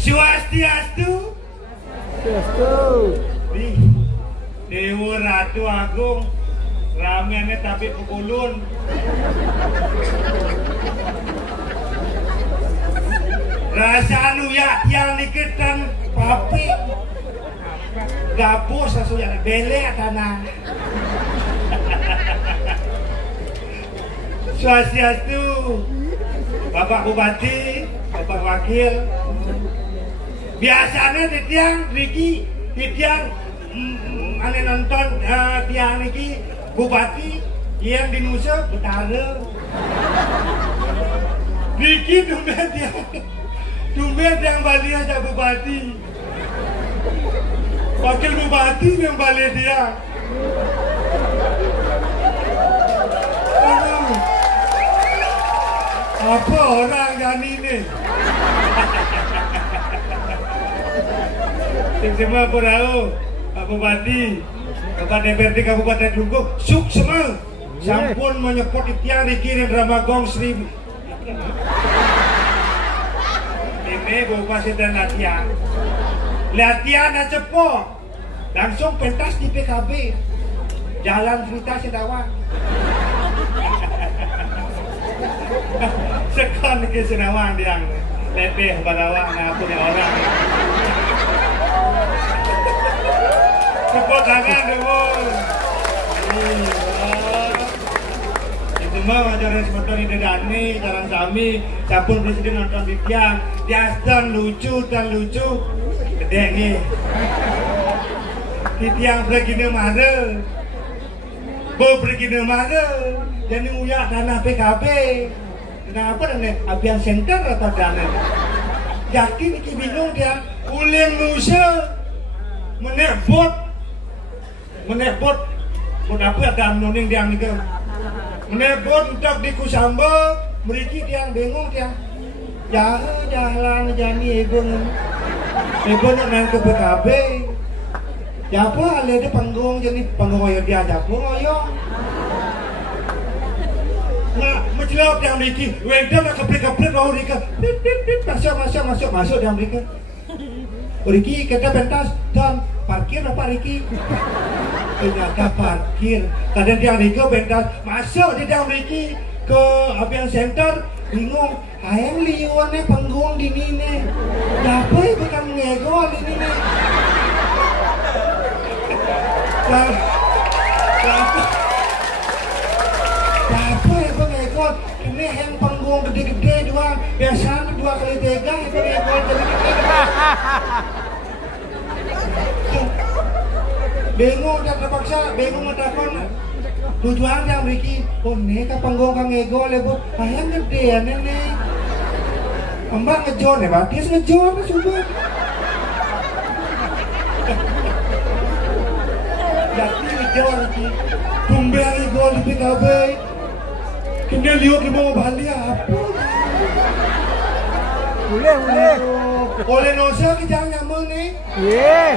Swastiastu. Dewa Ratu Agung ramene tapi pukulun. Rasa anu ya yang diketan papi gabus asuya bele tanah. Swastiastu Bapak Bupati, Bapak Wakil. Biasanya di tiang Riki, di tiang ane nonton tiang Riki Bupati yang di Nusa Utara. Riki tumben yang balik aja Bupati. Wakil Bupati yang balik dia. Apa orang yang ini? Semua tahu, Pak Bupati, Bapak DPRD Kabupaten Lungguh, suksema, sampun menyebut tiang dikirim drama gong 1000. Ini Bupati dan latihan aja cepo, langsung pentas di PKB, Jalan Frita Sedawang. Sekon ke Senawang diang lepeh badawang aku ni orang. Tepuk tangan dulu. Itu mah ajaran seperti ini Dani, jalan Sami, capur presiden nonton di tiang, diastan lucu dan lucu, gede nih. Di tiang pergi ne mana, bo pergi ne mana, jadi uyak tanah PKB. Kenapa nih? Abian center atau dana? Yakin iki bingung dia. Uling Nusa menebot, buat apa ada noning dia nih? Menebot untuk di Kusamba, meriki dia bingung dia. Jalan jani ebon nang ke PKB. Siapa ada di panggung jadi panggung ayo dia jago ayo. Nah, menjelap yang Riki, wenda nak keplik baru Riki, masuk yang Riki. Riki kita pentas dan parkir apa Riki? Ternyata parkir. Kadang dia Riki pentas masuk di dalam Riki ke Abian Center, bingung. Ayam liuannya panggung di sini. Apa itu kan ngegol di sini? Ini yang panggung gede-gede doang, biasanya 2 kali 3 itu yang gede-gede. Bingung dan terpaksa, bingung ngetakon. Tujuan yang Riki, oh nih ke panggung kang ego lebu, ayam gede ya nenek. Mbak ngejor nih, Pak, dia ngejor coba. Jadi ngejor Riki, tumben ego di PKB. Kena lihat di bawah balik apa? Boleh. Oleh Nusa kita nyaman nih. Ye.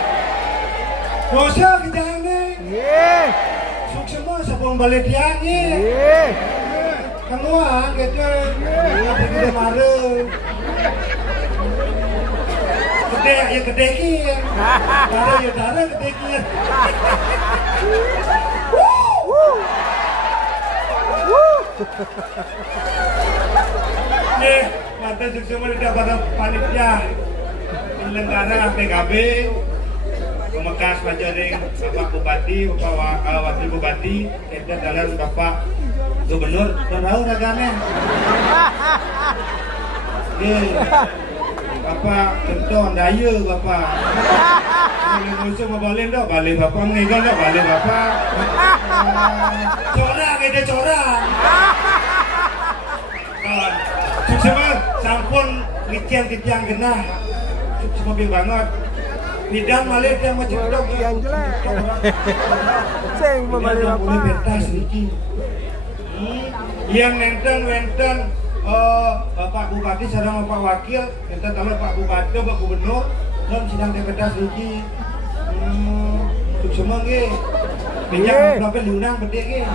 Nusa kita nih. Ye. Sukses sebelum balik dia nih. Ye. Kamu gitu. Apa kita marah? Gede kian. Darah gede kian. Nih, mata semua sudah pada panitia penyelenggara PKB, Pemekas Majaring, Bapak Bupati, Bapak Wakil Bupati, kita dalam Bapak Gubernur, tahu nagane. Bapak kenton daya bapak. Boleh musuh mau balik dah, balik bapak mengingat dah, balik bapak. Corang kita corang. Cuma sampun litian genah. Cuma bingung banget. Bidang malik yang macam dong yang jelek. Sing membalik bapak. Boleh pentas niki. Yang nenten Bapak Bupati sareng Bapak Wakil, kita tahu Pak Bupati, Pak Gubernur, dan sidang pentas niki. Untuk semua nggih. Minyak sampai diundang gede nggih.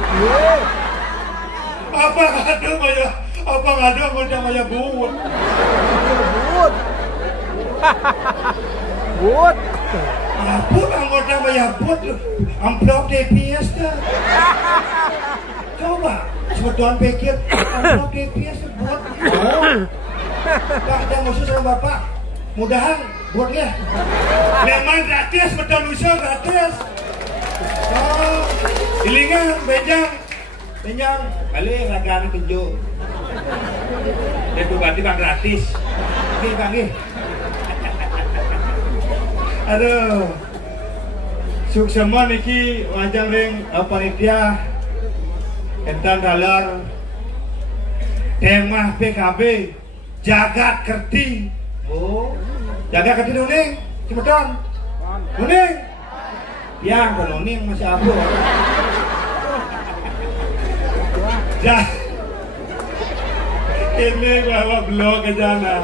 Apa ngadu maya? Apa ngadu ngundang maya buut? Buut. Buut. Buut anggota maya buut. Amplop DPS dah. Coba sebetulnya pikir amplop DPS buat. Pak dan musuh sama bapak. Mudahan buatnya. Memang gratis betul usaha gratis. Oh, ilingan benjang kali ragaan kejo. Itu berarti bang gratis. Oke bang Aduh. Suksema niki wajang ring panitia entan dalar tema PKB jagat kerti. Oh, jagat kerti nuning, cepetan. Nuning. Yang nuning masih abu. Ini bawa blog ke sana.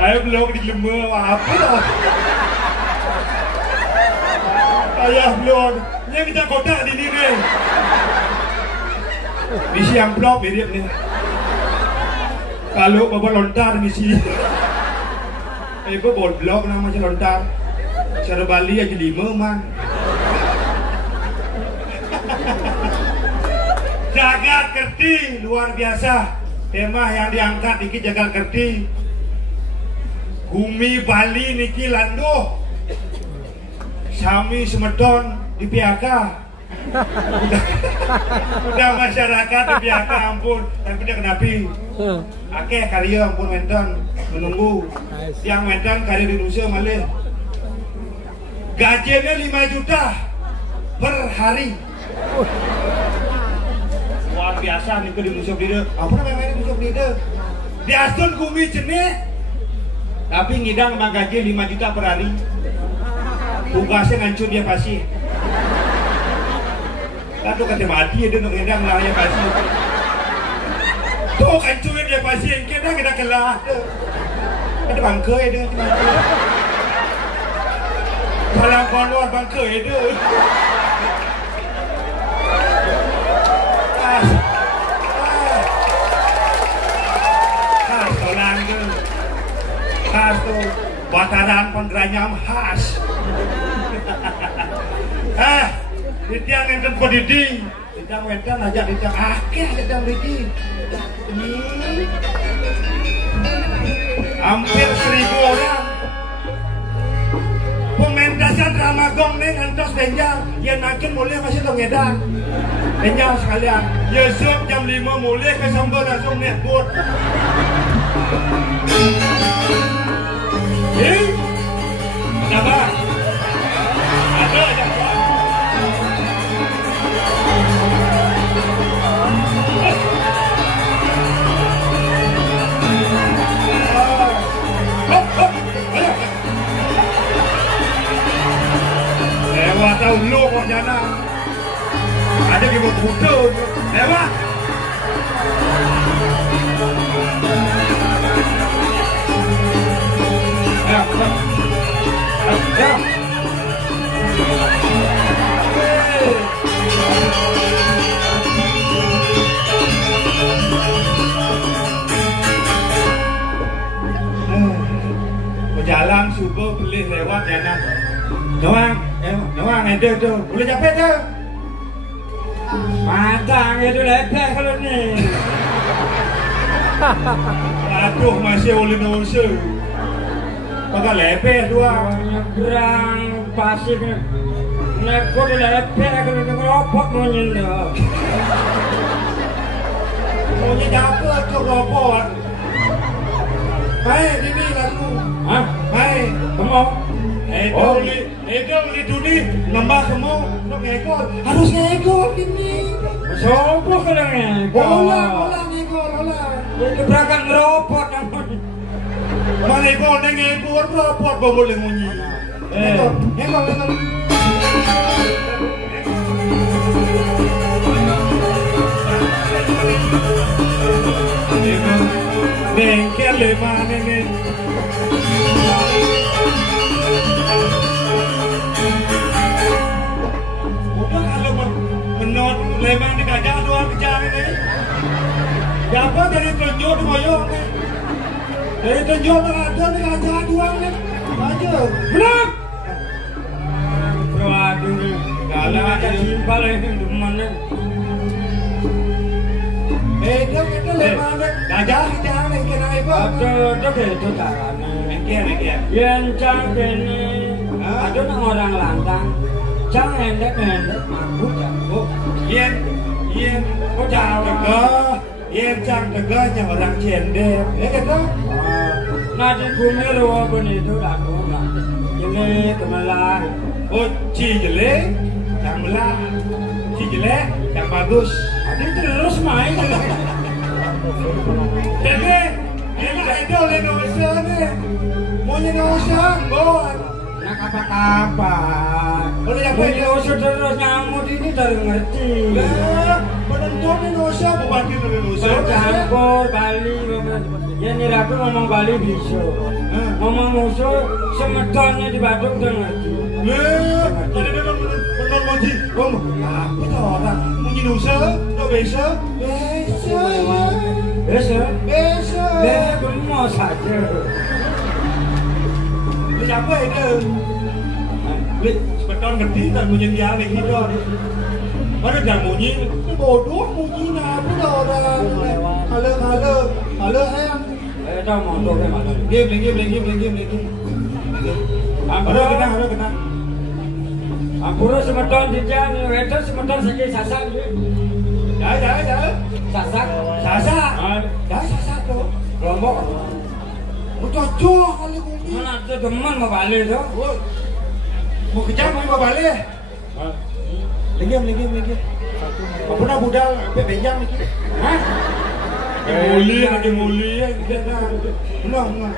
Ayo blog di lemah apa? Ayah blog, yang kita kota di sini. Misi amplop mirip nih. Kalau bapak lontar misi. Ibu buat blog nama macam lontar. Cara Bali aja 5 man. Jagat kerti luar biasa. Tema yang diangkat niki jagat kerti. Bumi Bali niki landuh. Sami semedon di PHK. Udah masyarakat di PHK ampun, tapi dia kenapi. Akeh karya ampun wenten menunggu. Yang wenten karya di Indonesia malih. Gajinya 5 juta per hari. Luar biasa nih ke di Indonesia dia. Apa namanya di Indonesia dia? Biasun bumi jenis. Tapi ngidang bang gaji 5 juta per hari. Tugasnya ngancur dia pasti. Lalu kata mati dia nak ngidang lah yang pasti. Tuh kancurin dia pasti yang kita kelah. Ada bangkai dia cuma. Kalau konor bangkai dia. Khas orang tu. Khas tu bataran penggeranyam khas. Ditiang enten podidi, ditiang wetan ajak ditiang akeh ditiang didi. Hampir 1000 orang. Pementasan drama gong nih ngantos benjang, yang makin mulai masih tong ngedang. Benjang sekalian. Yusuf jam 5 mulai ke Sambal langsung nekbut. Kenapa? Ada aja. Lewat tahu lu kok jana. Ada di bawah budo. Lewat. Ya. Jalan subuh boleh lewat jana. Doang ada tu. Boleh capek tu. Matang itu lepeh kalau ni. Aduh masih oleh dosa. Pakai lepeh dua. Nyebrang pasir. Nekor lepeh kalau tu ropok menyentuh. Mau nyapa tu ropok. Baik ini lagu. Ngomong. Itu li duni ngembah kamu ngegol. Harus ngegol ini. Sopo kalau ngegol? Olah ngegol. Itu berangkat ngeropot namun. Mana ngegol ngegol ngeropot boleh munyi. Ngegol. Bengkel lima neng. Udah kalau menot lemang di gajah doang kejar ini. Siapa dari tunjuk di moyong nih? Dari tunjuk ada di gajah doang nih. Aja. Benar. Waduh, galah aja simpel ini mana? Kita lemang nih. Gajah nih kena ibu. Ada itu caranya. Yang cang ini, ada orang lantang. Cang endek mabuk jambuk. Yen cang teganya orang cendek. Gitu. Nanti bumi ruang bumi itu laku lah. Ini kemelah. Oh, Cijelek, cang melah. Cijelek, cang bagus. Ini terus main. Jadi, ini idol Indonesia nih. Mau Indonesia, bon. Nak apa-apa. Udah yang Indonesia terus nyamuk ini dari ngerti. Penonton Indonesia, pembantu Indonesia. Campur Bali, ya nih aku ngomong Bali bisa. Ngomong musuh, semetonnya di Bandung udah ngerti. Jadi penonton moji, aku tahu orang. Mau Indonesia, udah bisa. Bisa. Belum saja. Siapa itu? Sebetul ngerti dan bunyi dia lagi dong. Mana jangan bunyi? Bodoh bunyi apa orang? Halo em. Itu motor ke mana? Game. Halo kena. Ampura semeton di jam, itu semeton saja sasak. Ya. Sasak. Sasak tuh. Lombok. Cocok kali bunyi. Mana ada teman mau balik tu? Mau kejam mau balik. Lagi. Apa nak budal benjang ni? Hah? Muli kita. Belum.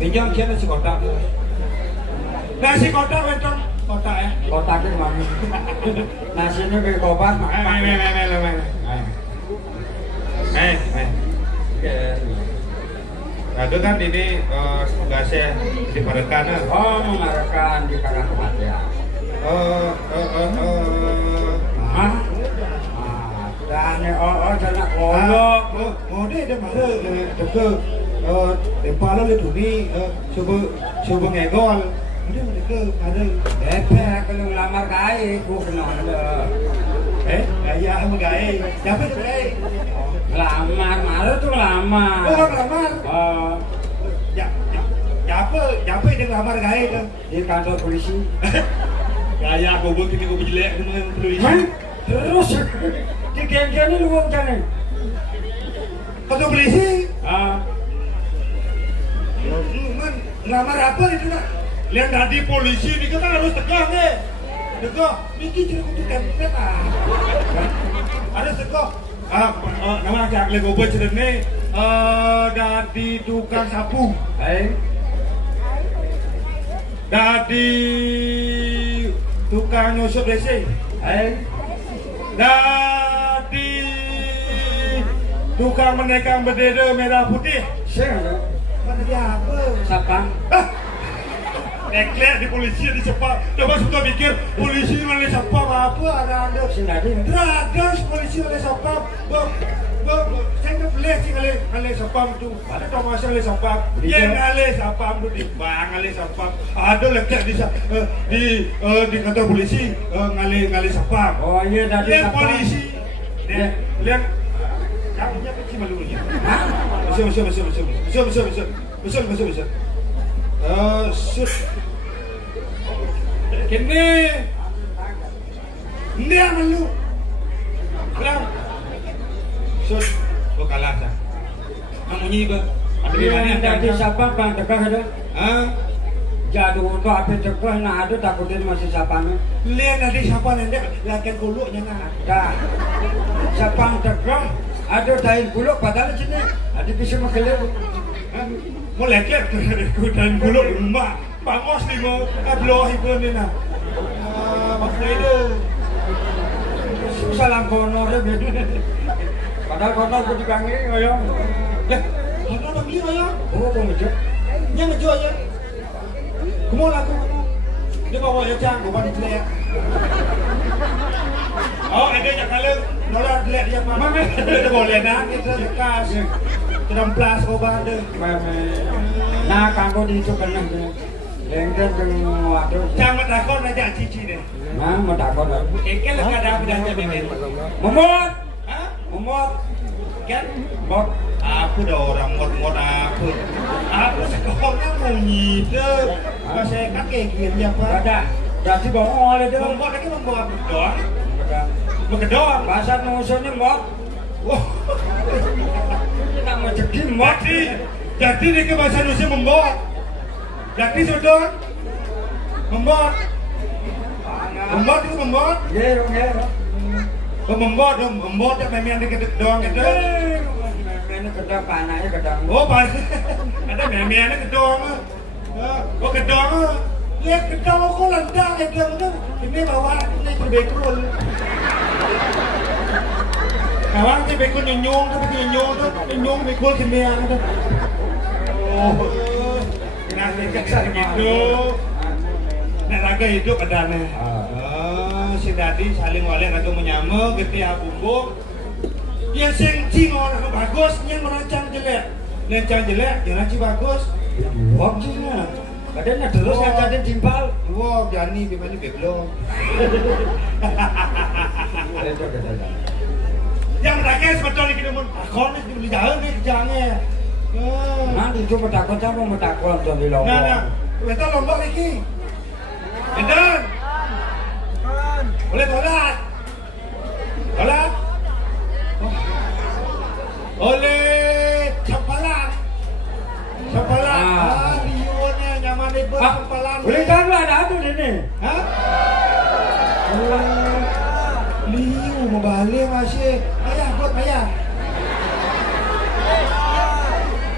Benjang dia nasi kotak. Nasi kotak betul. Kotak ya. Kotak ni mana? Nasi ni ke kotak. Itu kan ini tugasnya di Parekan. Oh, mengarahkan di Karangkat ya. Dan jangan kolok. Dia ada mana? Dekat depan le tu ni coba ngegol. Dia mereka ada. Kalau lamar kaya, aku kena ada. Gaya sama gaya. Siapa tu gaya? Lamar, malu tu lamar. Oh, lamar. Siapa yang lamar gaya tu? Di kantor polisi. Gaya aku buat ini aku jelek dengan polisi. Terus di geng-geng ni luang kan? Kantor polisi? Lamar apa itu nak? Lihat tadi polisi ni kan harus tegang ni. Tegang. Mikir cerita tu template Ada tegang. Nama cak le gober cerita ni. Dari tukang sapu. Dari tukang nyusup racing. Dari tukang menekan bendera merah putih. Siapa? Mana dia apa? Siapa? Ekler di polisi di sepak. Coba suka pikir polisi oleh sepak apa ada Sindadi. Terada polisi oleh sepak. Saya tak boleh sih oleh sepak tu. Ada Thomas oleh sepak. Yang oleh sepak tu di bang oleh sepak. Ada lekat di kantor polisi oleh sepak. Oh iya tadi Lihat siapa? polisi. Lihat kamunya kecil malunya. Betul. Shoot. Kini. Dia malu. Kelam. Shoot. Kau kalah sah. Kamu nyi ke? Ada di mana Tadi siapa bang tegak ada? Jatuh untuk api cekah, nah ada takutin masih sapane. Lihat nanti siapa nanti latihan kuluknya nah. Dah. Sapang cekah, ada daun kuluk padahal sini ada bisa menggelir. Mau leket daun kuluk di rumah. Bangos nih mau abloh ibu nih nah. Maksudnya itu. Susah langkono ya gitu. Padahal kotor aku digangi ya. Ya, kotor bagi ya. Oh, ngejuk. Yang ngejuk ya. Kamu laku kamu. Dia bawa ya cang, bawa di telek. Oh, ada yang kalau nolak telek dia mana? Dia boleh nak kita kas. Teramplas kau bandel. Nah, kanggo di itu kena. Lengket dengan waktu. Jangan takut aja cici deh. Nah, mau takut. Ekel ada bedanya bebek. Momot. Hah? Momot. Kan? Mot. Aku dah orang mot aku. Aku sekolahnya mau nyider. Masih kan kayak gini apa? Ada. Berarti bohong oleh dia. Membuat lagi membuat doang. Bekedong. Bahasa nusunya mot. Wah. Kita mau ceki mot. Jadi dia ke bahasa Indonesia membuat. Jadi sudah membuat. Membuat itu membuat. Ya. Membuat yang memang diketik doang itu. Ini kedang panahnya kedang. Oh, ada memangnya kedong. Oh, kedong. Lihat kedong aku lendang kedong itu. Ini bawa ini berbekul. Kawan ini bekul nyung nyung bekul kimia itu. Oh, nanti kesal gitu. Nah, raga hidup ada nih. Si Dadi saling oleh raga menyama, gitu ya bumbu. Ya sing cing orang bagus, yang merancang jelek. Merancang jelek, yang rancang bagus. Waktunya. Kadang terus ngajarin timpal. Wah, Jani bagaimana beblo. Yang mereka sebetulnya kita mau takon nih di jalan nih jangan. Nanti itu takut sama mau takut jadi lombok. Nah, kita lombok lagi. Eden. Boleh tolat. Tolat. Oleh capalan. Liunya nyaman itu capalan. Boleh kan ada tuh ini. Hah? Liu mau balik masih. Ayah buat ayah.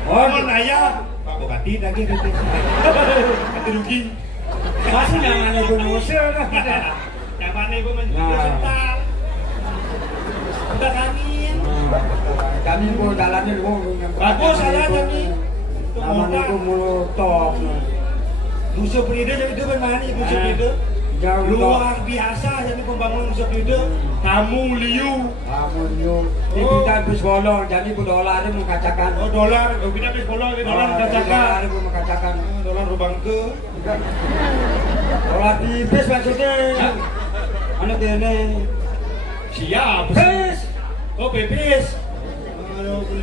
Oh, ayah. Pak Bupati lagi gitu. Nanti rugi. Masih nyaman itu musuh. Nyaman ibu menjual. Udah kami mau jalannya dulu. Bagus saya jadi. Namanya itu mulut top. Musuh Prido jadi itu bermain musuh Prido. Luar biasa jadi pembangunan musuh Prido. Kamu Liu. Di bidang bis bolong jadi dolar itu mengkacakan. Oh dolar, bidang bis bolong di dolar mengkacakan. Itu mengkacakan. Dolar rubang ke. Dolar di bis maksudnya. Mana ini? Siap. Bis. Oh bebis.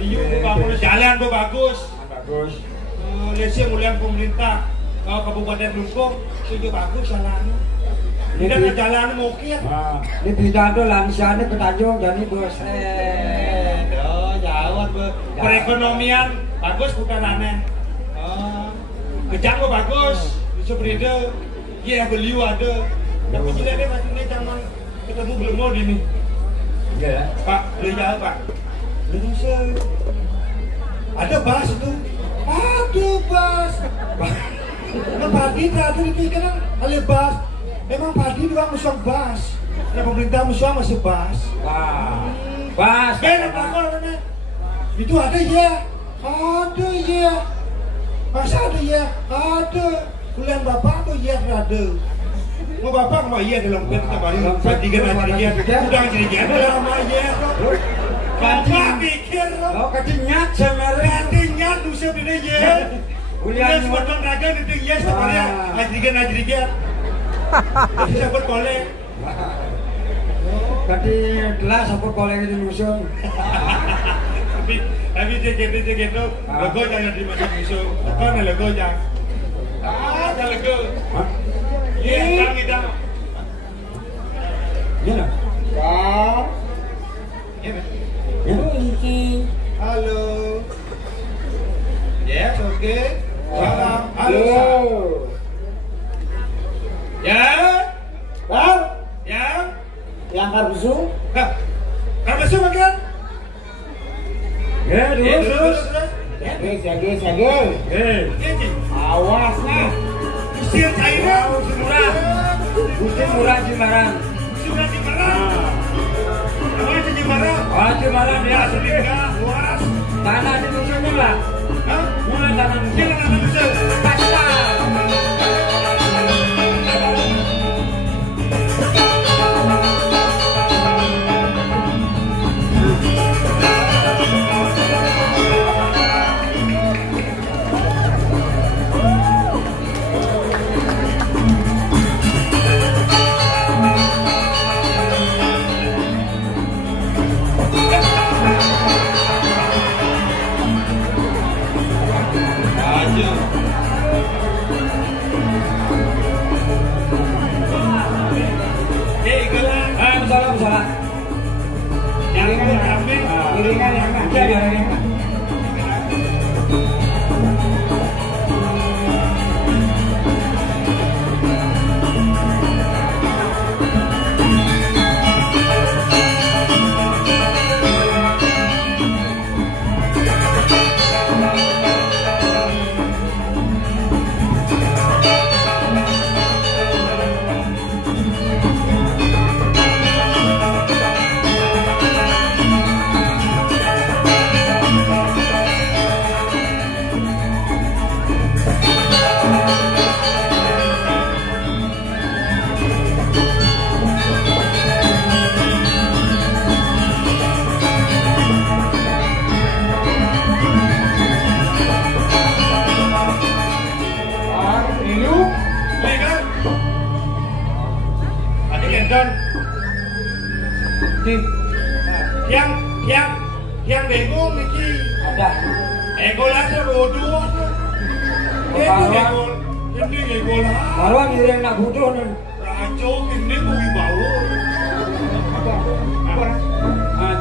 Liu bangun jalan bagus. Bagus. Lesnya mulian pemerintah. Kabupaten Lumpur sudah bagus jalannya. Tidak ada jalan mungkin. Di bidang itu langsanya ke Tanjung dan ini bos. Jauh perekonomian bagus bukan aneh. Kejang bagus. Seperti itu. Iya beliau ada. Tapi tidak ada macam ini zaman ketemu belum mau ini. Iya. Pak, beli jauh Pak. Indonesia. Ada bas itu. Ada bas. Memang padi ada di kan ada bas. Memang padi doang musuh bas. Nah pemerintah musuh masih bas. Wah. Bas. Benar apa? Itu ada ya. Ada ya. Masa ada ya? Ada. Kuliah bapak tuh ya ada. Mau bapak mau iya dalam pet kemarin. Pertigaan aja dia. Udah jadi dia sama ya. Bapak pikir. Oh katinyat sebenarnya. Katinyat nusa beda ya. Kuliah semua raga itu ya sebenarnya. Aja dia. Bisa buat boleh. Kati kelas apa koleng itu musuh. Tapi gitu. Logo jangan dimakan musuh. Kan logo jangan. Ada logo. Iya, kita. Iya. Wow. Iya. Halo. Yes, okay. Salam. Halo. Ya. Bang, Ya. yang karbusu. Kamu semua kan? Ya, terus. Jaga. Ini. Awas nah. Sil cairnya. Murah. Gusti murah Cimarang. Sudah di mana? Apa di mana? Oh, Cimarang dia Aslinya luas. tanah di dusun lah. Hah? Mulai tanah dusun. Kita nanti bisa. Pasta. Aja. Salah. Yang kami. Iringan yang mana? Yang bengong iki Ada. ego lah bodoh. Ini ego lah. Marwan ngiring nak butuh nih. Rajo ini bumi bau.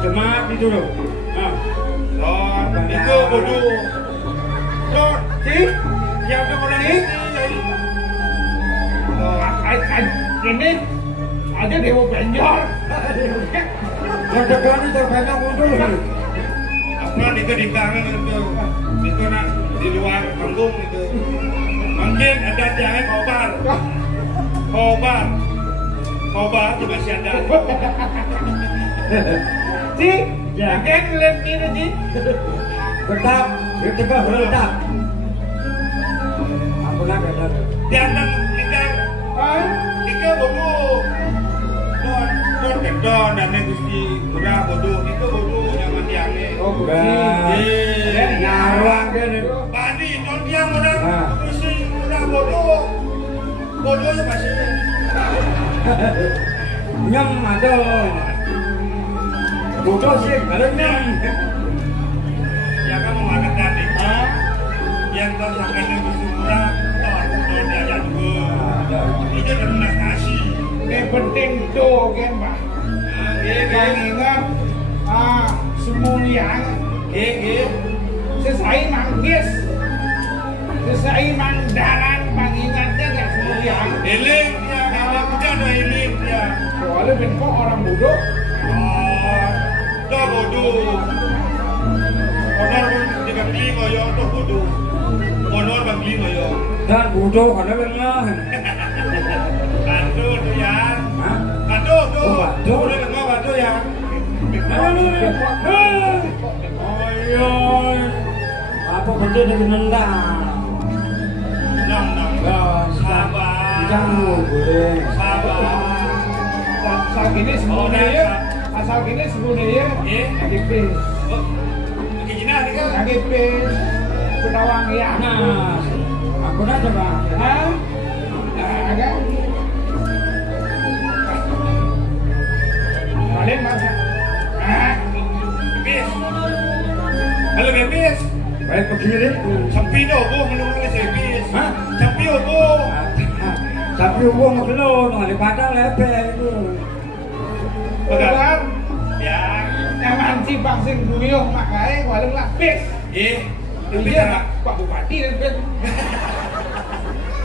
Jemaat itu loh. Itu bodoh. Don, yang itu orang ini. Ini ada Dewa Benjor. Yang depan itu banyak mundur. Apa itu di kangen itu nak di luar panggung itu. Mungkin ada yang kobar itu masih ada. Kan lihat ini Ci. Tetap, itu juga berletak. Ampunan ada. Dan Ika bodoh. Don gendon dan gusti pura bodoh. Ika bodoh zaman tiangnya. Oh, Nyarwang kan. Badi don tiang orang gusti pura bodoh. Bodohnya masih. Nyam ada. Bodoh sih, ada nyam. Ya kamu makan tadi. Yang tersakai gusti pura, don diajak juga. Itu terima kasih. Yang penting tuh kan Pak. Yang ingat semulian. Sesai manggis. Sesai mangdaran pengingatnya gak semulian. Eling ya, kalau udah ada eling ya. Soalnya bentuk orang bodoh. Dah bodoh. Honor dibagi ngoyo tuh bodoh. Honor bagi ngoyo. Dan bodoh karena lengah. Bantu tuh ya. Hah? Bantu tuh. Oh, bantu. Udah lengah bantu ya. Ayo. Apa benda dengan nendang? Sabar. Jangan boleh. Sabar. Asal gini sebenarnya. Asal gini sebenarnya. Tipis. Begini nih kan. Tipis. Penawang ya. Nah, aku nanya bang. Hah? Agak. Kalian masa? Bis. Halo bis. Baik begini. Sampai dobo menurut saya bis. Hah? Sampai dobo. Tapi uang belum, ada padang lebar itu. Benar. Ya. Yang mancing pangsing buyung makanya walau lapis. Iya Pak Bupati dan Ben.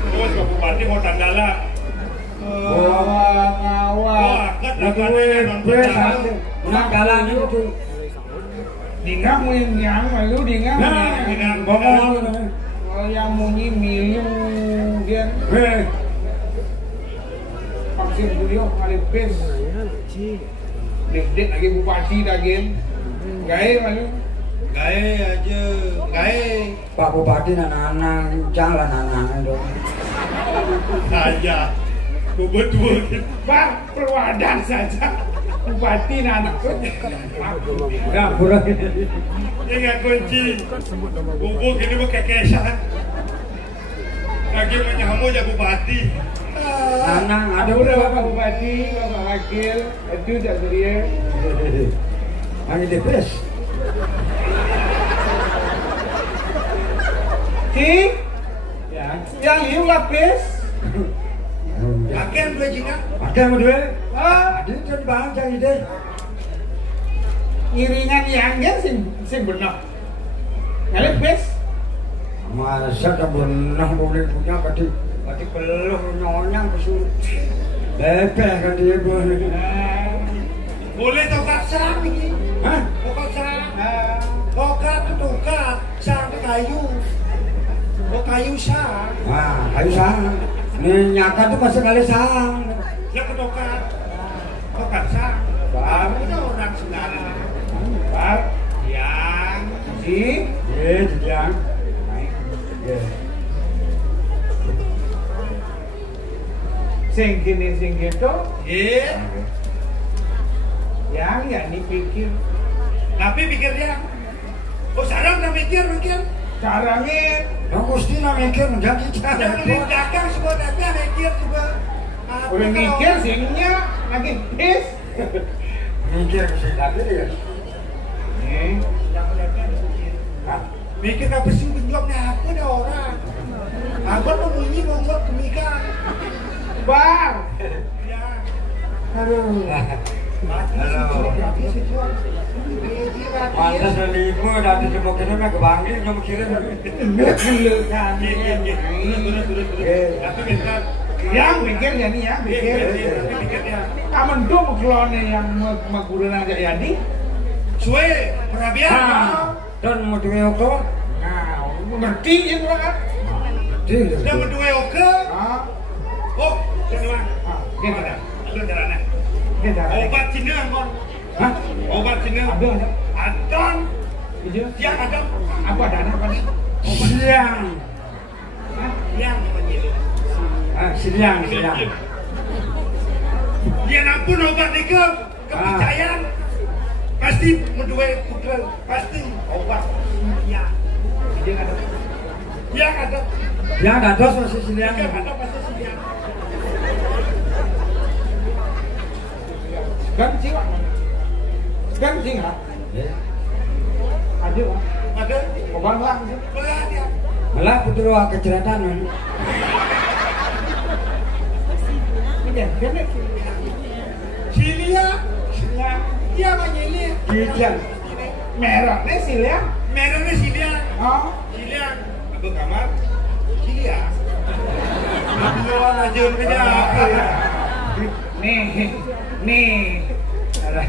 Terus Pak Bupati mau tanggalan. Ngawak. Nah dalan itu Dingah yang malu dingah. ngomong Yang munyi milu dia. Vaksin beliau kali pes. Dek lagi bupati lagi. Gaya malu. Gae aja, gae. Pak Bupati anak-anak jangan anak-anak dong. Saya betul. Pak perwadan saja. Bupati anak tuh. Enggak kurang. Ini nggak kunci. Bubuk ini bukan kekesan. Lagi menyamu ya bupati. Anak Ada udah Bapak Bupati, Bapak Wakil, itu tak dia. Hanya depres. Ki, yang liu lapis. Akan dua jika. Ada mau dua? Ah, Ada kan bang cari deh. iringan yang kan sing benar. Ngalipis. Masa tak benar boleh punya kati peluh nyonya kesul. Lepeh kan dia boleh. Boleh tokat sang ini. Hah? Tokat sang. Tokat itu tokat. Sang itu kayu. Oh kayu sang. Wah, kayu sang. Ini nyata tuh masih kali sang. Ya ke tokat. Tokat sang. Bang. Itu orang sebenarnya. Pak, Yang. si, Yang. sing gini sing gitu, Iya. yang ya dipikir. Tapi pikir dia. Oh sekarang udah mikir. Caranya Yang mesti nak mikir menjadi Udah cara. beli dagang semua dagang mikir juga. udah mikir singnya lagi pis. Mikir mesti tapi dia. Nih, Mikir apa sih penjawabnya aku ada orang. Aku mau bunyi mau kemikan. Bang. Ya. Aduh. Pantas lima dari cuma kena nak kebangi cuma kira. Gelo kan. Tapi bentar. Yang mikir jadi ya mikir. Pikir dia. Kamen dong klone yang magulun aja jadi. Suwe perabian. Dan mau dua oke. Nah, ngerti itu kan. Dia berdua oke. Ah, Oh, jalan. gitu. Ada jalannya. Gitu. Obat Cina kon. Hah? Obat Cina. Ada. Adon. Itu Siang ada. apa dana apa nih? Siang. Yang namanya. Siang. Dia nampun obat itu kepercayaan. Pasti berdua pukul. Pasti obat. Ya. Dia ada. Yang ada. Yang ada dos masih siang. Yang ada pasti siang. Kan sih, Pak. Kan sih nggak? Ada, Pak. Ada. Obat lang sih. Belah dia. Malah putra keceratan. Ini kan Sini ya. Dia menyili. Kijang. merah nih sih ya. Merahnya Silian. Oh, Silian. Aku kamar. Silia. Abdullah aja kerja apa ya? nih, ada,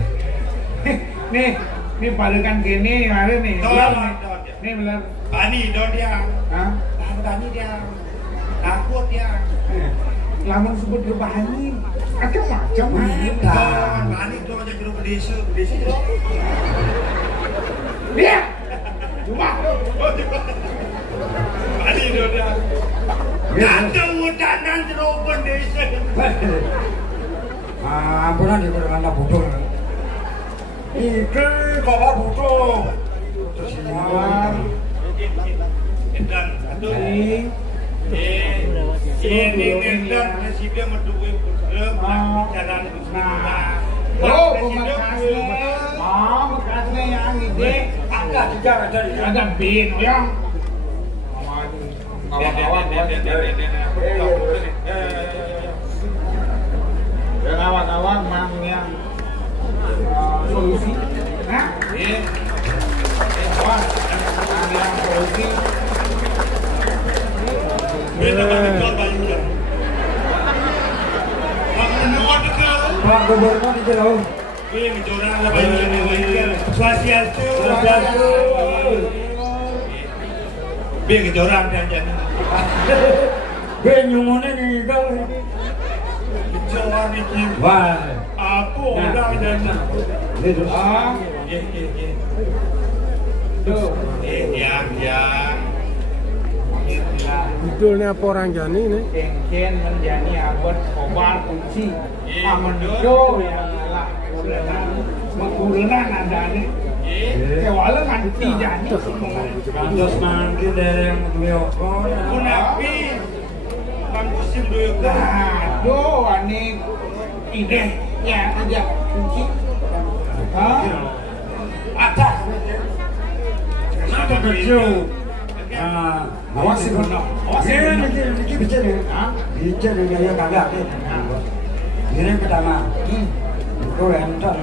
nih padukan gini, hari nih. Nih benar. Bani don dia. Hah? Bani dia. Takut dia. Lamun sebut ke bani, macam-macam. Bani don aja jeruk pedesa dong. Dia, cuma. Bani don dia. Nanti udanan jeruk pedesa. Ampunan di anak bodoh. Iki bapak bodoh. Terus Dan aduh. Ini dan nasibnya mendukung jalan Oh, bekasnya yang ide. Ada bin yang. Kawan-kawan mang yang solusi. Nah, kawan yang solusi. Beda banget jual banyak. tahu. Ini orang lah bayi. Swastiastu. Biar orang jangan. Biar nyumone nih kau. Orang ini. Wah. Aku orang jangan. Itu. Tuh. Yang. Judulnya apa orang jani nih? Ken menjadi abad kobar kunci. Amanjo yang lah kulenan ada nih. Kewala kan tidak nih. Terus nanti dari yang beliau. Kunapi. Bangkusin dulu. Aduh, ini ide ya aja kunci. Hah? Atas. Mata kecil. Awas sih benar. Ini bicara. Bicara dia kagak deh. Ini pertama. Kau enter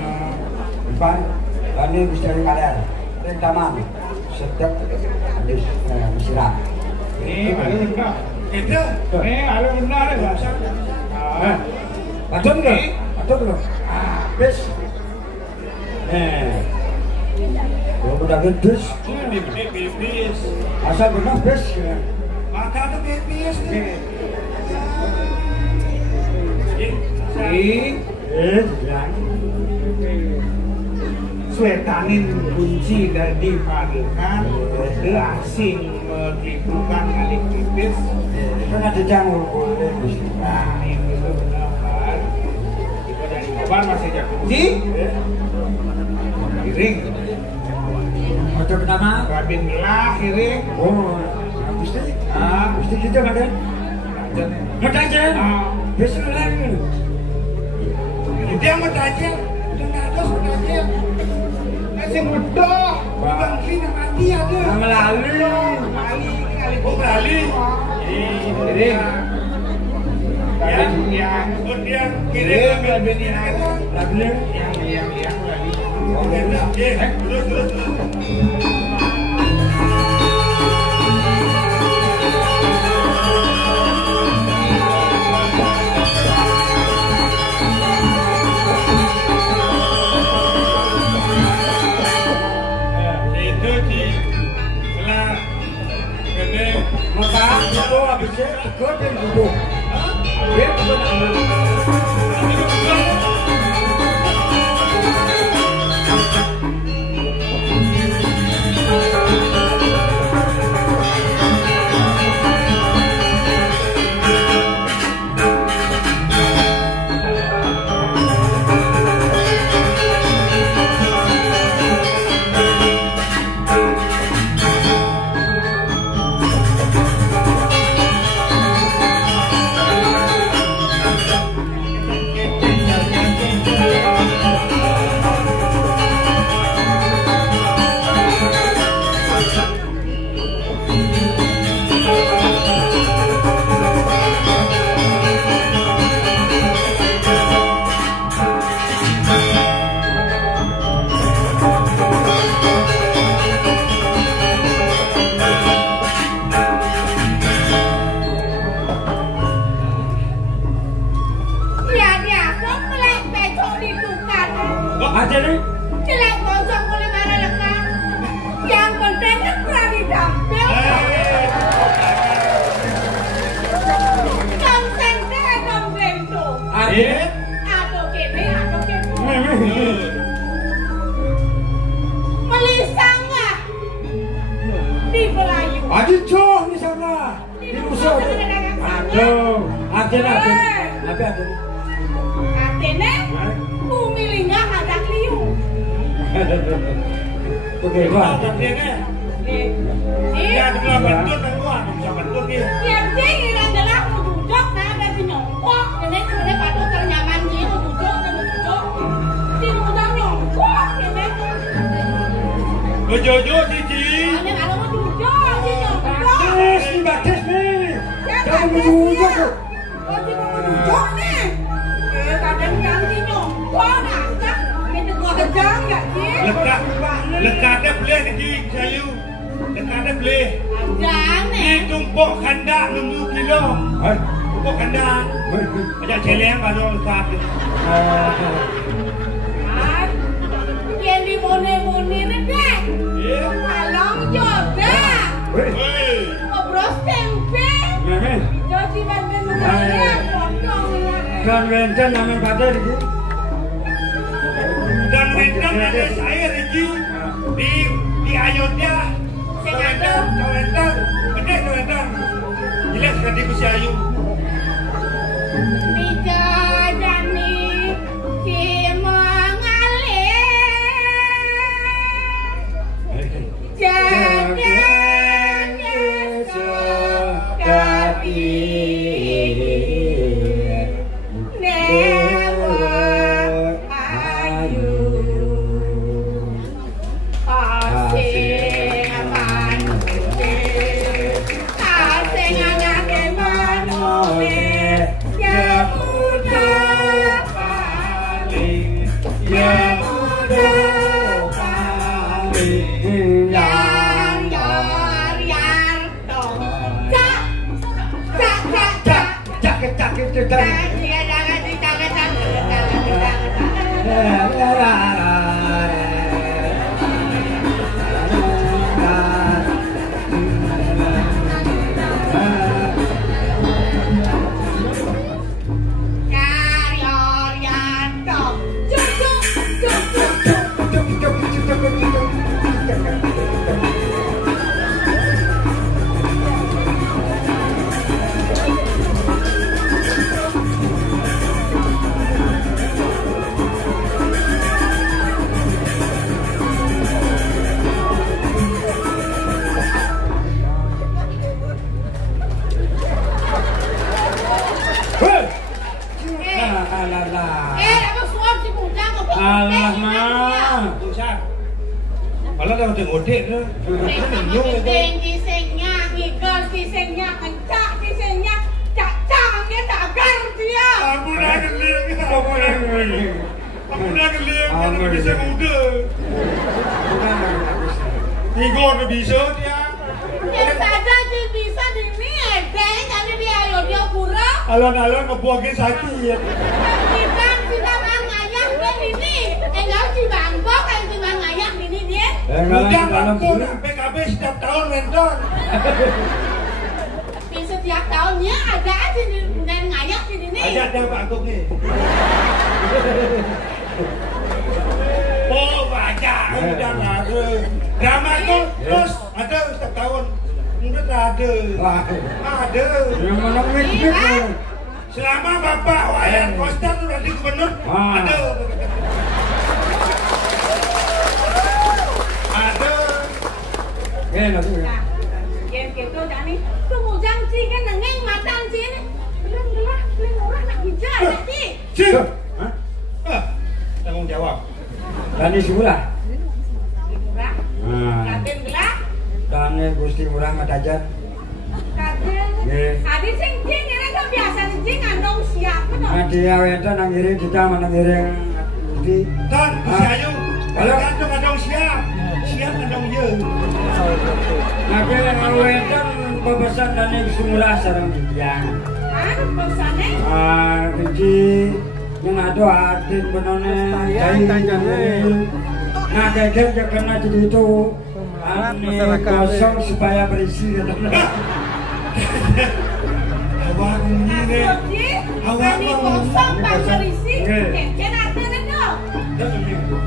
depan. Ini bisa dikadar. Yang pertama. Setiap habis siram. Ini ada benar. Itu. Ini ada benar ya. Betul ke? Betul ke? Bis. Kalau udah bis. Bibis. Asal benar bis. Maka ada bibis nih. Swetanin kunci dari padukan asing menipukan kali kritis. Kan ada jangur boleh. Nah ini itu benar. Kita dari kabar masih ada kunci. Kiring. Macam pertama. Rabin gelah kiring. Oh, mesti kita kan? Matajan. Besok lagi. Dia matajan. Udah nggak ada matajan. Masih mudah. Bang Lina mati ada. Melalui. Oh Bali. Kiring. Rabin yang. Kemudian Kiring Rabin yang. Lagi. Yang lagi. Terus. Itu di sebelah gede. Maka itu habisnya tegur dan duduk. Dia aja nih. Jelek bocok mulai marah lekan. Yang penting kan pernah didampil. Konsentrasi komplento. Atau kene. Melisang nggak? Di Melayu. Aduh, coh di sana. Di musuh. Aduh, ada. Atene, kumilingnya ada kliu. Oke, Pak. Ya, sebelah bentur kan gua, bisa bentur dia. Yang tinggi adalah mau duduk, nah ada di nyongkok. Jadi sebenarnya padu ternyaman dia mau duduk. Si mudah nyongkok, ya Jojo Cici. Ada kalau mau duduk, si nyongkok. Di batas nih. Jangan duduk. Oh, si mau duduk nih. Kadang si nyongkok, nah, ini gua kejang nggak sih? Lekatnya boleh di kayu. Lekatnya boleh. Jangan Di nih. tumpuk kandang 6 kilo. Tumpuk kandang. Ajak celeng baru lekat. moni-moni nih deh. Kalong jodoh. Ngobrol tempe. Jadi bantuin mengalir, potong. Dan wenten namanya pada ini. Dan wenten ada saya Riki di Ayodhya. Wenten, bener wenten. Jelas kan di Ayu. Dijajani si mengalir. Jadinya sekali. Malah dah ngodek tu. Kisengnya, ngigol kisengnya, kencak kisengnya, cak-cak dia tak agar dia. Aku dah geling. Aku dah geling. Aku bisa muda. Ngigol tu bisa dia. Yang saja dia bisa di ni ada jadi dia Ayodhya Pura. Alon-alon ngebuangin sakit. Kita bang ayah dia di ni. Enggak si bangkok kan si bang ayah di ni dia. Bukan aku PKB setiap tahun mentor. Di setiap tahunnya ada aja di dan ngayak di sini. Ada bangkok ni. Oh banyak udah ada. Drama tu terus ada setiap tahun. Mungkin ada. Ada. Yang mana mikir? Selama Bapak Wayan Koster tu nanti gubernur ada. Ada. Nanti. Nah, gitu Dani. Tumujang si kan nengeng matang si ni. Belum orang nak bicara nanti. Cik. Tanggung jawab. Dani Sibula. Murah. Kaden gelap. Dani Gusti Murah Matajan. Kaden. Adik sing jing ini kan biasa jing andong siapa tu? Dia wenten nanggiring kita menanggiring Gusti. Tan, Gusti Ayu. Kalau kantong andong siap. Siap andong ye. Nanti yang wenten bebesan Dani Gusti Murah sareng didiang. Pesannya? Kunci yang ada adit benone nah kayak kena jadi itu aneh kosong supaya berisi Awak ni ni. Awak ni kosong tak berisi. Kena ada tu.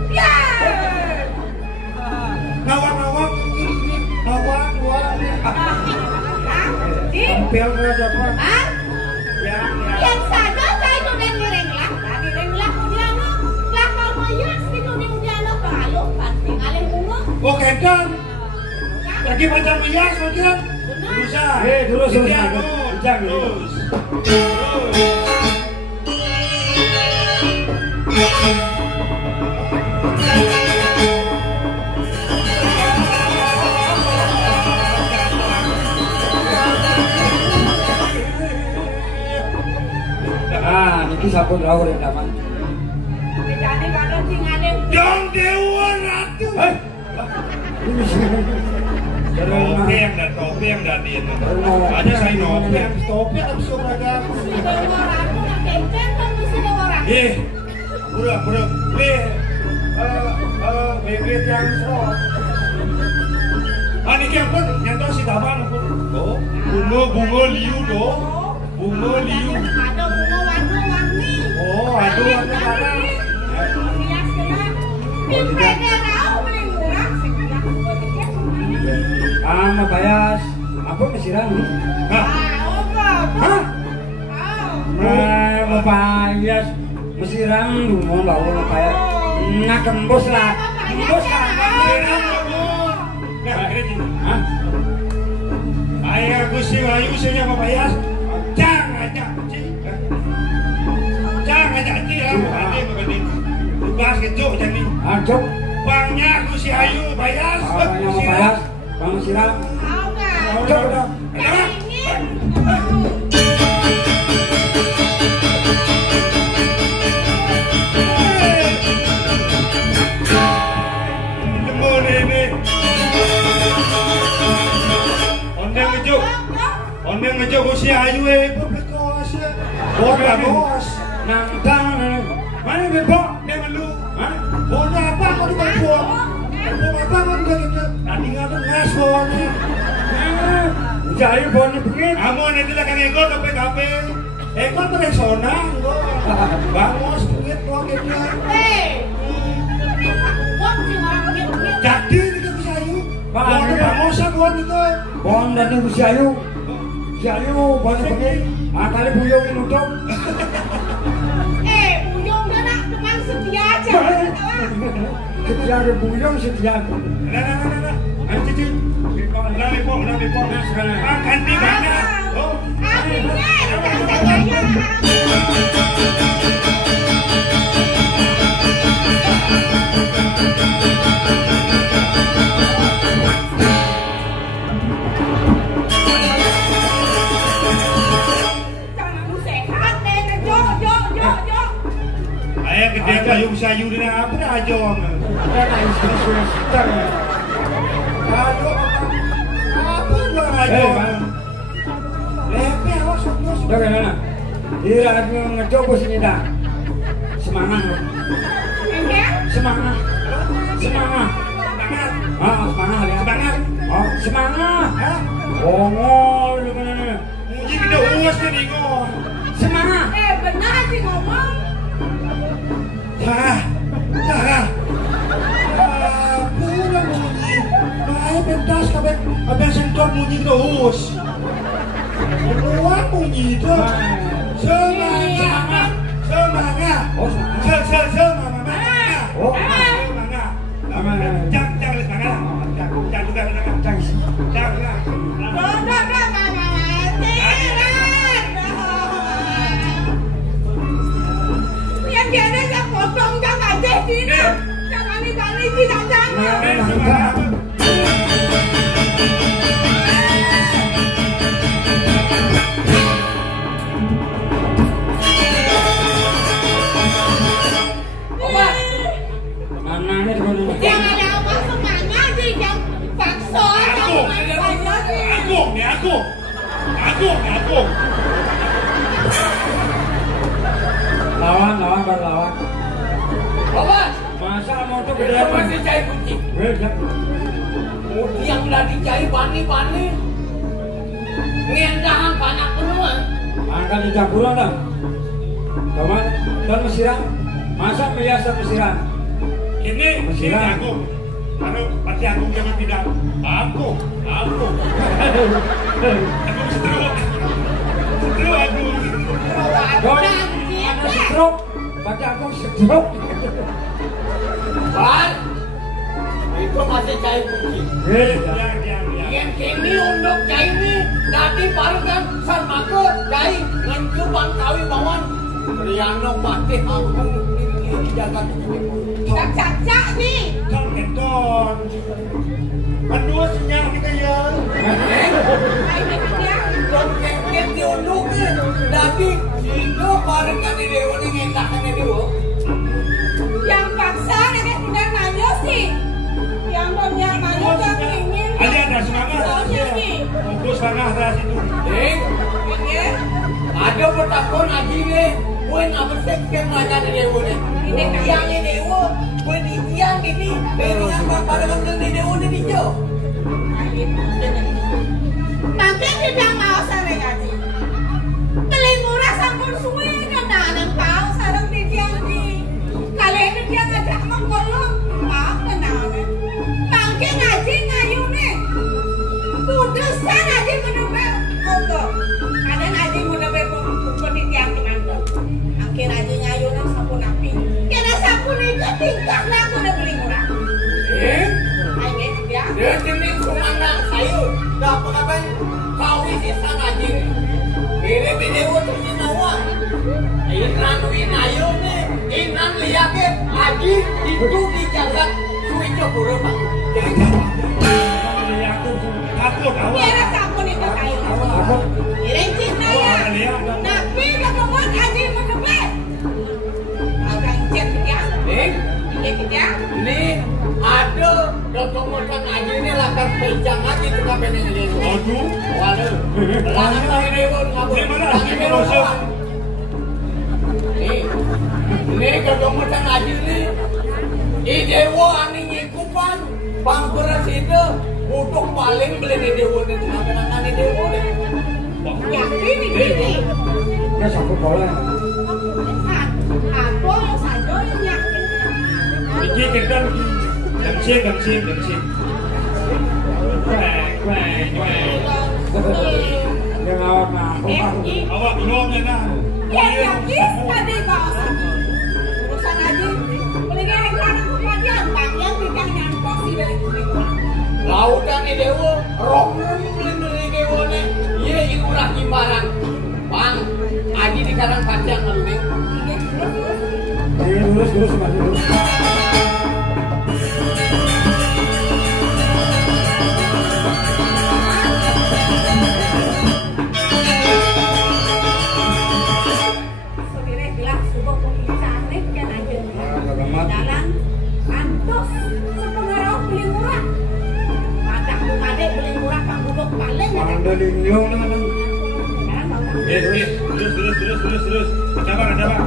Ya. Awak Di. tampil berapa Yang saja saya tu dan direnglah. Tadi direnglah kemudian lah kalau mayas itu kemudian kalau pasti kalian bunga. Oh kedan. Lagi macam bias macam. Bisa. terus jangan niki sabun rawur yang daman. Jadi kalau singane Dong Dewa Ratu. Topeng dan dia. Ada saya topeng tapi seragam. sudah orang tu nak kenten kan sudah orang. Pura. bibit yang serot. Niki ampun nyantos si taman ampun. Oh, bunga liu do. Bunga liu. Ada bunga warna-warni. Oh, aduh warna mana? Hias kena. Pimpinnya tahu paling murah sekian. Ama bayas. Apa mesiran nih? Hah? Hah? Bayas. Mesiran lu mau bawa bayas. Nah kembus lah. Kembus lah. Hah? Ayah Gusti Wayu saya apa bayas? Jangan ajak Ci. Jangan ajak Ci lah. Bukan tugas kejuk jadi. Ajok. Bangnya Gusti Ayu bayas. Bangnya mau bayas. Bang mesiran. Tahu nggak? Ajok. Ondeng ngejuk Gusti Ayu publikos. Bos. Nangkang. Mana bebok? Dia melu. Hah? Bonya apa kau di bawah? Bom apa kau di bawah? Tadi nggak ngas bonya. Jadi bonnya begini. Kamu nanti lah kan ekor ke PKP. Ekor teresona. Bangos duit kau kayaknya. Jadi ni ke Gusti Ayu. Bonya bangosa bon itu. Bon dan Gusti Ayu. Gusti Ayu bonnya begini. Kali buyung ini nutup. Buyung dah nak teman setia aja. Setia ada buyung setia. Nah. Cici. Nami pok. Nah sekarang. Ganti mana? Oh. Akhirnya jangan saya. Ayah gede payung sayu di apa dah ajong. Ada naik suster. Aduh. Apa dah ajong? Lepe awas terus. Dah mana? Dia lagi ngecoba sini dah. Semangat. Semangat. Semangat. Oh, semangat. Hah? Oh, lu mana? Muji kita uas ni ngor. Semangat. Benar sih ngomong. Dah. Aku dah muji. Baik pentas kabeh. Abang sentot muji kita uas. Keluar muji tu. Semangat. Oh, semangat. Semangat. Oh, Semangat. Jangan semangat. Jangan juga semangat. Jangan. Yang dia ada yang potong jangan deh sini. Jangan ini tidak jangan. Yang ada apa semangat sih yang paksa. Aku. Lawan berlawan. Bapak, Masa mau tuh dia gede masih cari kunci. Yang udah dicari bani-bani. Ngendahan banyak penuh. Angkat di campuran dah. Teman, dan mesiran. Masa biasa mesiran. Ini aku. Kalau pasti aku jangan tidak. Aku. Aku stroke aku. Ada stroke. Baca aku stroke. Bal, itu masih cari kunci. Yang kini untuk cari ni, nanti baru kan sama ke cari ngencubang kawi bawan. Riano mati aku ini jaga Cak nih. Don. Aduh senyap kita ya. Don kengken diunduk ni, nanti itu baru kan di dewa ni ngendahan ni dewa. Yang paksa nenek tinggal nanya sih. Yang banyak nanya yang ingin. Ada semangat. Soalnya nih. Fokus semangat dah situ. Ini. Ada bertakon lagi ni, buat apa sekian macam ni dewa ni. Yang ni dewa penitian ini dengan bapak dengan dewa ini hijau. Mangke tidak mau sareng aji. Paling murah sampun suwe kenalan kau sareng titiang di. Kali ini dia ngajak mengkolong, mau kenalan. Mangke ngaji ngayune. Putusan aja menebar ogo. Kadang aja menebar penitian teman-teman. Akhir aja ngayune sampun api. Kena sampun itu tingkah lah kuda beli murah. Ayo dia. Dia jenis kumandang sayur. Dapat apa? Kawin sisa ngaji. Ini video terus nawang. Inan winayo nih. Inan liake haji itu dijagat suico buruk bang. Kira sampun itu kayu. Kira cinta ya. Nabi ketemuan haji menebar. Agak cek dia. Iya kita. Nih ada ketemuan haji ini lakar pejang aja tuh kapan yang dia. Aduh. Waduh. Langan lagi dewa ngabur. Lagi dewa kawan. Nih ketemuan haji ini. Dewa ani ngikupan. Bang beras itu untuk paling beli di dewa ini. Kenapa ini dewa ini? Yakin ini. Ya satu boleh. Aku saja yang yakin. Iki kita gengsim. Yang awak nak. Awak belumnya nah. Ya yakin tadi bahasa. Urusan aja. Paling enak kan aku padian panggil kita nyantosi dari kita. Lautan ini dewa, rongrong beli dari dewa ini. Iya ikurah kimbaran. Bang, aji di karang panjang lalu nih. Lurus maju lurus. Sebenarnya jelas subuh pembicaraan kan aja. Dalam antos sepengaruh beli murah. Madak bumade beli murah panggubuk paling ya. Ada linglung nih. Terus. Ada apa?